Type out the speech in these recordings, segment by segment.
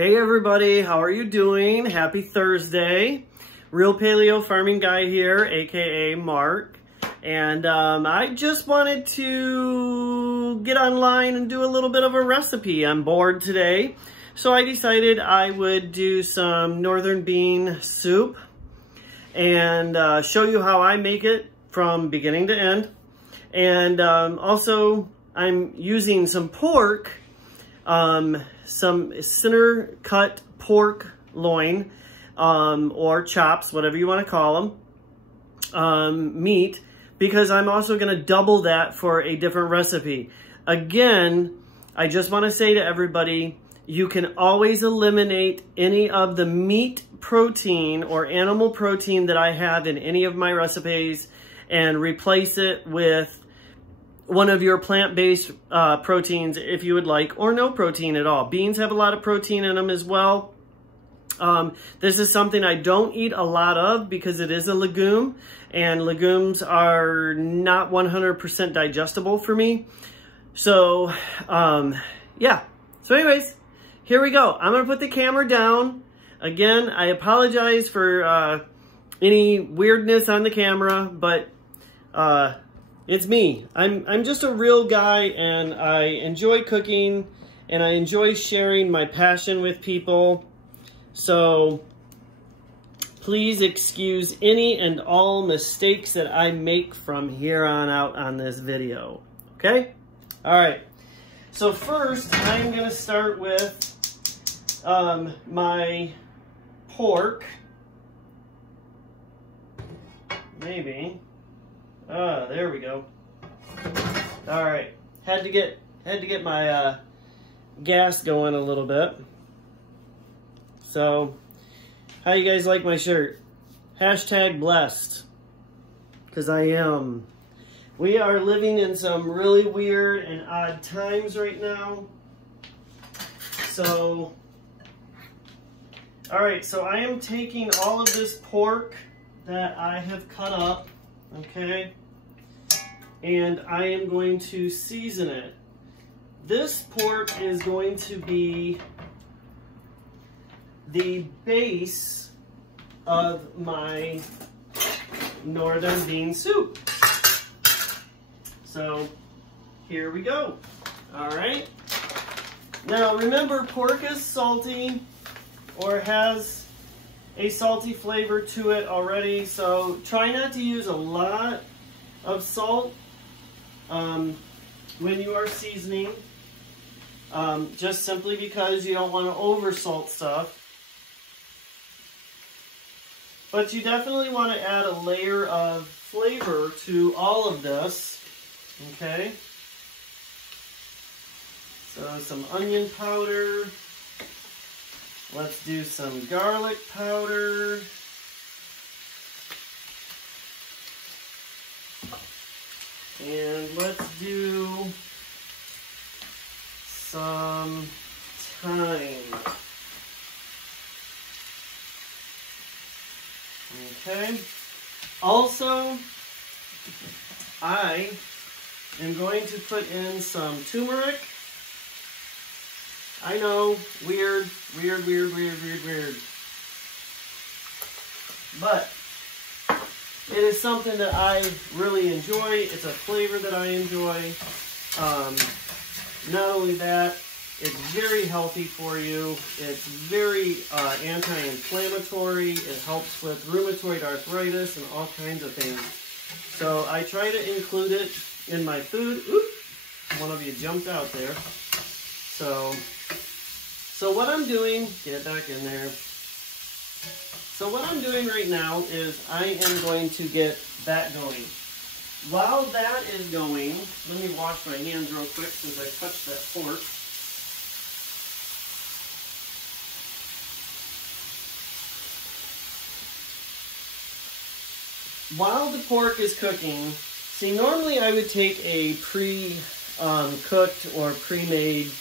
Hey everybody, how are you doing? Happy Thursday. Real Paleo Farming Guy here, aka Mark. And I just wanted to get online and do a little bit of a recipe. I'm bored today, so I decided I would do some northern bean soup and show you how I make it from beginning to end. And also I'm using some pork, some center cut pork loin, or chops, whatever you want to call them, meat, because I'm also going to double that for a different recipe. Again, I just want to say to everybody, you can always eliminate any of the meat protein or animal protein that I have in any of my recipes and replace it with one of your plant-based proteins if you would like, or no protein at all. Beans have a lot of protein in them as well. This is something I don't eat a lot of because it is a legume, and legumes are not 100% digestible for me. So, yeah. So anyways, here we go. I'm gonna put the camera down. Again, I apologize for any weirdness on the camera, but it's me. I'm just a real guy, and I enjoy cooking, and I enjoy sharing my passion with people. So please excuse any and all mistakes that I make from here on out on this video. Okay? All right. So first, I'm going to start with my pork. Maybe. Ah, there we go. All right. Had to get my gas going a little bit. So, how you guys like my shirt? Hashtag blessed. Because I am. We are living in some really weird and odd times right now. So, alright, so I am taking all of this pork that I have cut up, okay? And I am going to season it. This pork is going to be the base of my northern bean soup. So here we go. All right. Now remember, pork is salty or has a salty flavor to it already, so try not to use a lot of salt when you are seasoning, just simply because you don't want to over salt stuff. But you definitely want to add a layer of flavor to all of this, okay? So some onion powder. Let's do some garlic powder. And let's do some thyme. Okay. Also, I am going to put in some turmeric. I know, weird. But it is something that I really enjoy. It's a flavor that I enjoy. Not only that, it's very healthy for you. It's very anti-inflammatory. It helps with rheumatoid arthritis and all kinds of things. So I try to include it in my food. Oop, one of you jumped out there. So what I'm doing, get back in there. So what I'm doing right now is I am going to get that going. While that is going, let me wash my hands real quick since I touched that pork. While the pork is cooking, see, normally I would take a pre-cooked or pre-made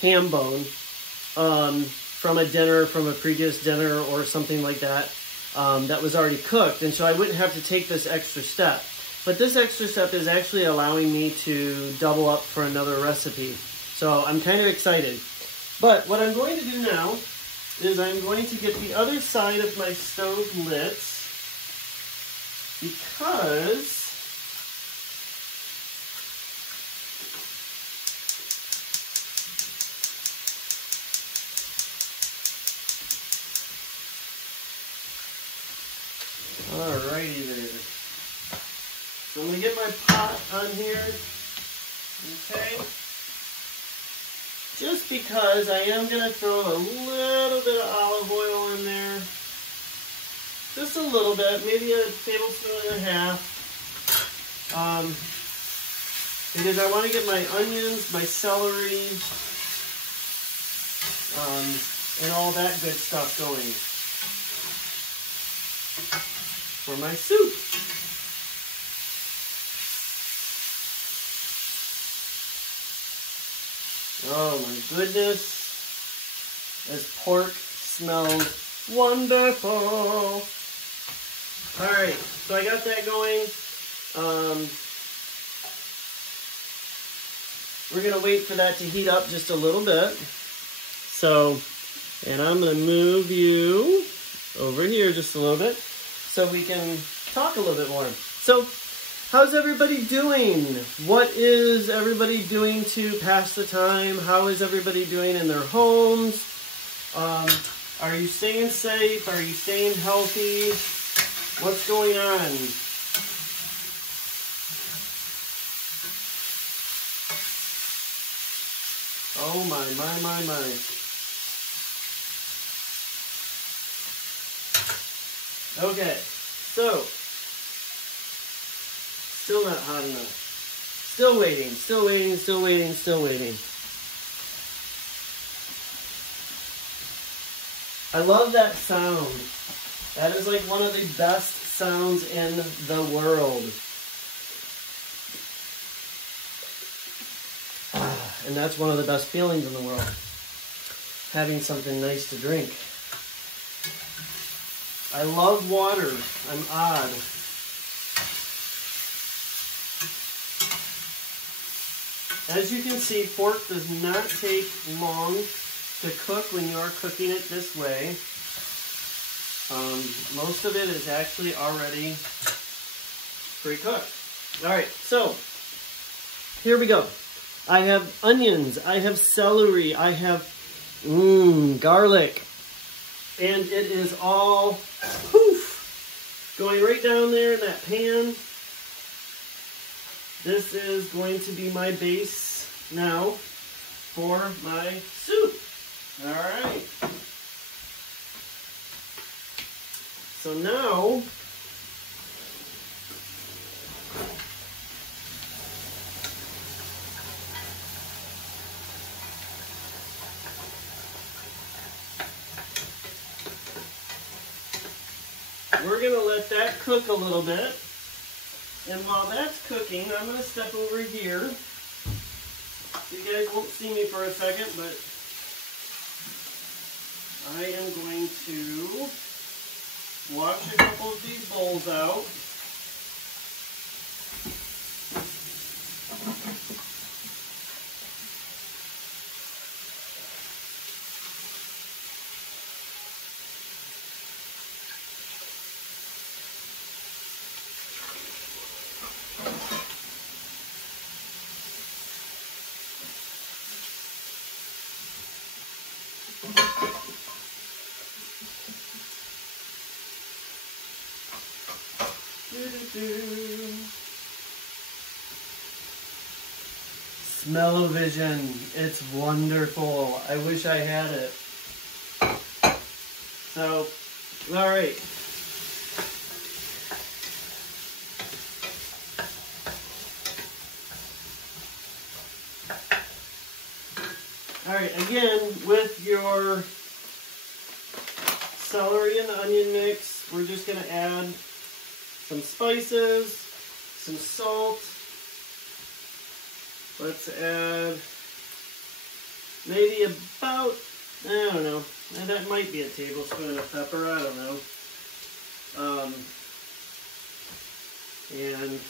ham bone from a dinner, from a previous dinner or something like that, that was already cooked, and so I wouldn't have to take this extra step. But this extra step is actually allowing me to double up for another recipe. So I'm kind of excited. But what I'm going to do now is I'm going to get the other side of my stove lit because alrighty there. So I'm going to get my pot on here, okay? Just because I am going to throw a little bit of olive oil in there. Just a little bit, maybe a tablespoon and a half. Because I want to get my onions, my celery, and all that good stuff going for my soup. Oh my goodness, this pork smells wonderful. Alright, so I got that going. We're going to wait for that to heat up just a little bit. So, and I'm going to move you over here just a little bit so we can talk a little bit more. So, how's everybody doing? What is everybody doing to pass the time? How is everybody doing in their homes? Are you staying safe? Are you staying healthy? What's going on? Oh my. Okay, so, still not hot enough. Still waiting. I love that sound. That is like one of the best sounds in the world. And that's one of the best feelings in the world. Having something nice to drink. I love water. I'm odd. As you can see, pork does not take long to cook when you are cooking it this way. Most of it is actually already pre-cooked. Alright, so here we go. I have onions, I have celery, I have garlic, and it is all going right down there in that pan. This is going to be my base now for my soup. Alright. So now, we're going to let that cook a little bit. And while that's cooking, I'm going to step over here. You guys won't see me for a second, but I am going to wash a couple of these bowls out. Smell-o-vision, it's wonderful. I wish I had it. So, all right. All right, again, with your celery and the onion mix, we're just gonna add some spices, some salt. Let's add maybe about, I don't know, that might be a tablespoon of pepper, I don't know. And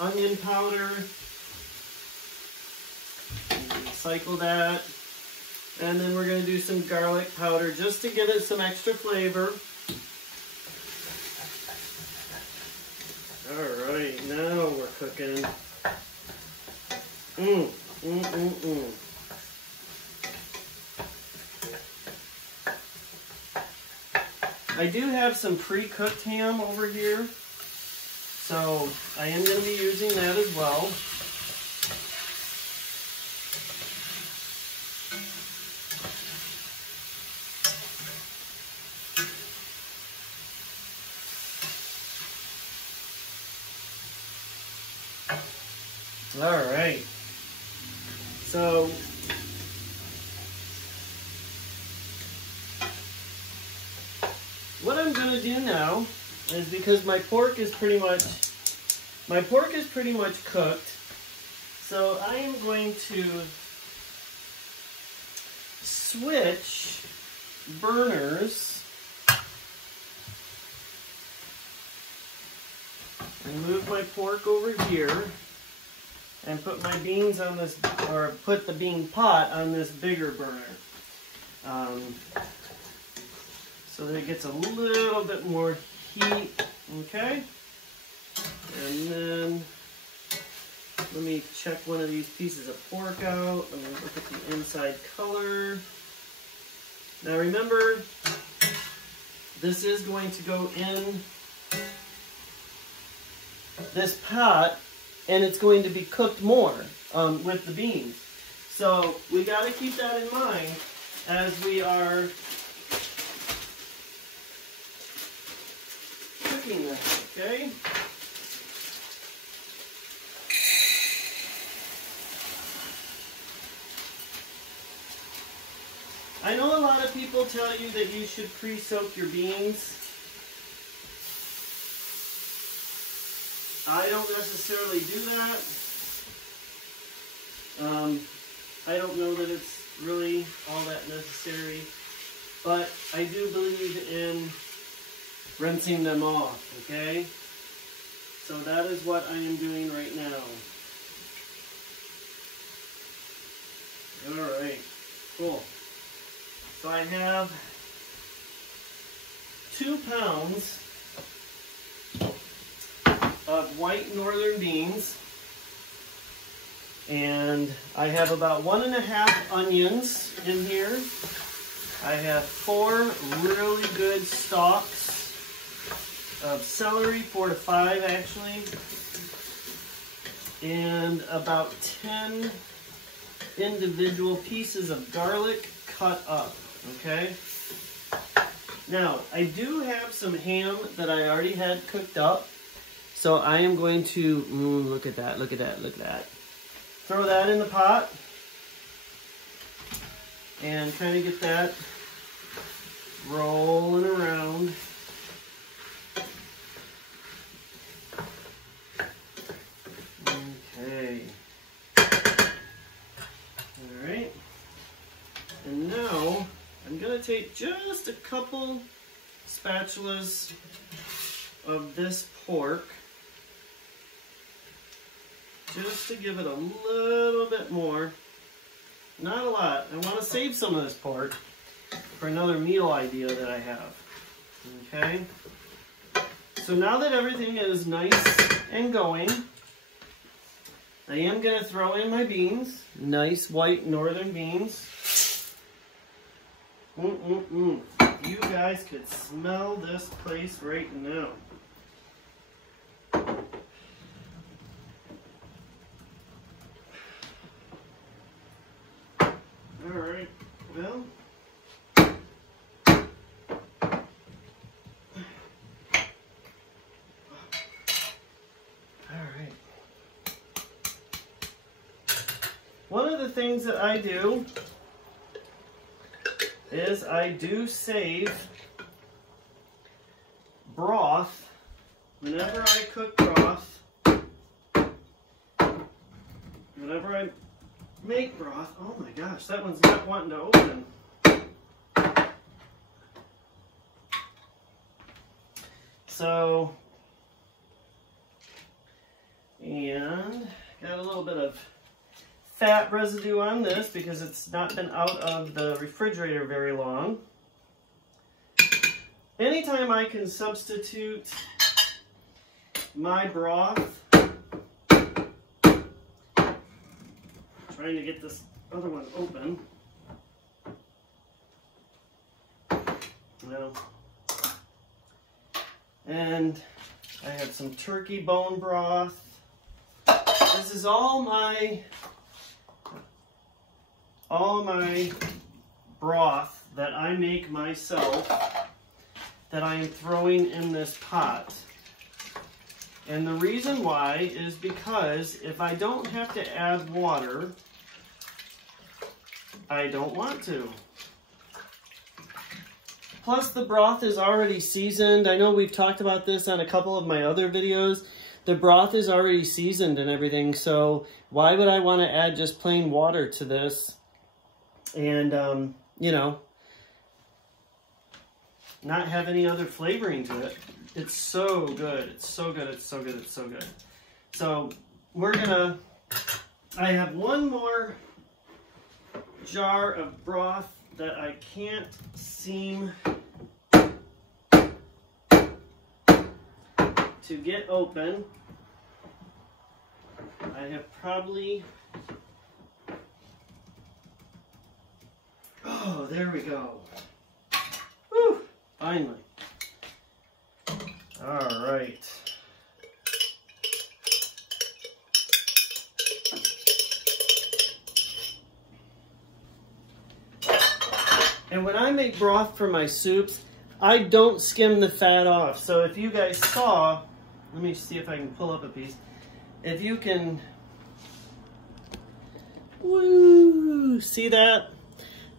onion powder, and cycle that. And then we're going to do some garlic powder just to give it some extra flavor. All right, now we're cooking. I do have some pre-cooked ham over here, so I am going to be using that as well. All right, so what I'm going to do now is, because my pork is pretty much cooked, so I am going to switch burners and move my pork over here and put my beans on this, or put the bean pot on this bigger burner. So that it gets a little bit more heat, okay? And then let me check one of these pieces of pork out. Let me look at the inside color. Now remember, this is going to go in this pot, and it's going to be cooked more with the beans. So we got to keep that in mind as we are cooking this, okay? I know a lot of people tell you that you should pre-soak your beans. I don't necessarily do that. I don't know that it's really all that necessary, but I do believe in rinsing them off, okay? So that is what I am doing right now. All right, cool. So I have 2 pounds of white northern beans, and I have about 1½ onions in here. I have 4 really good stalks of celery, 4 to 5 actually, and about 10 individual pieces of garlic cut up, okay? Now, I do have some ham that I already had cooked up, so I am going to, look at that, look at that, look at that. Throw that in the pot and kind of get that rolling around. Okay. All right. And now I'm going to take just a couple spatulas of this pork, just to give it a little bit more. Not a lot. I want to save some of this pork for another meal idea that I have. Okay? So now that everything is nice and going, I am going to throw in my beans. Nice white northern beans. You guys could smell this place right now. Alright, well, alright. One of the things that I do is I do save broth. Whenever I cook broth, whenever I make broth, oh my gosh, that one's not wanting to open. So, and got a little bit of fat residue on this because it's not been out of the refrigerator very long. Anytime I can substitute my broth, trying to get this other one open. No. And I have some turkey bone broth. This is all my broth that I make myself that I am throwing in this pot. And the reason why is because if I don't have to add water, I don't want to. Plus the broth is already seasoned. I know we've talked about this on a couple of my other videos. The broth is already seasoned and everything, so why would I want to add just plain water to this and, you know, not have any other flavoring to it? It's so good. It's so good. It's so good. It's so good. So we're gonna, I have one more jar of broth that I can't seem to get open. I have probably, oh, there we go. Whew, finally. All right. And when I make broth for my soups, I don't skim the fat off. So if you guys saw, let me see if I can pull up a piece. If you can, woo, see that?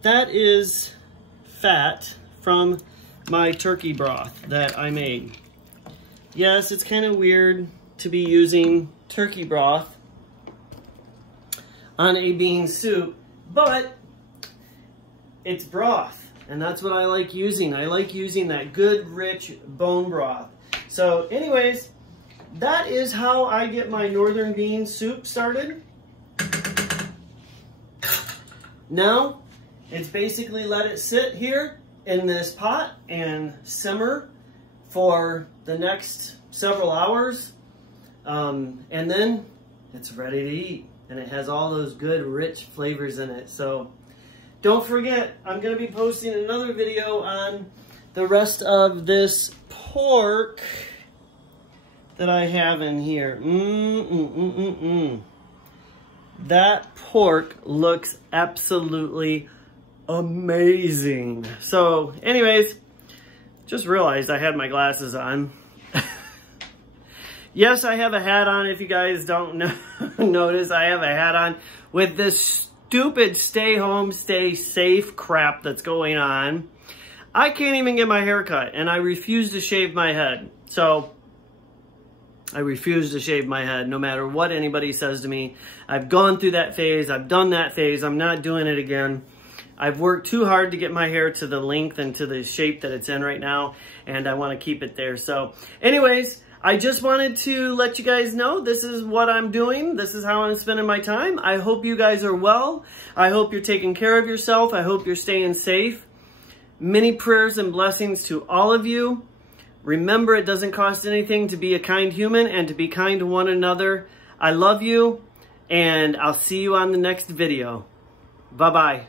That is fat from my turkey broth that I made. Yes, it's kind of weird to be using turkey broth on a bean soup, but it's broth, and that's what I like using. I like using that good, rich bone broth. So anyways, that is how I get my northern bean soup started. Now, it's basically let it sit here in this pot and simmer for the next several hours, and then it's ready to eat, and it has all those good rich flavors in it. So don't forget, I'm going to be posting another video on the rest of this pork that I have in here. That pork looks absolutely amazing. So anyways, just realized I had my glasses on. Yes, I have a hat on. If you guys don't notice, I have a hat on with this stupid stay home, stay safe crap that's going on. I can't even get my hair cut, and I refuse to shave my head. So I refuse to shave my head no matter what anybody says to me. I've gone through that phase. I've done that phase. I'm not doing it again. I've worked too hard to get my hair to the length and to the shape that it's in right now, and I want to keep it there. So anyways, I just wanted to let you guys know this is what I'm doing. This is how I'm spending my time. I hope you guys are well. I hope you're taking care of yourself. I hope you're staying safe. Many prayers and blessings to all of you. Remember, it doesn't cost anything to be a kind human and to be kind to one another. I love you, and I'll see you on the next video. Bye-bye.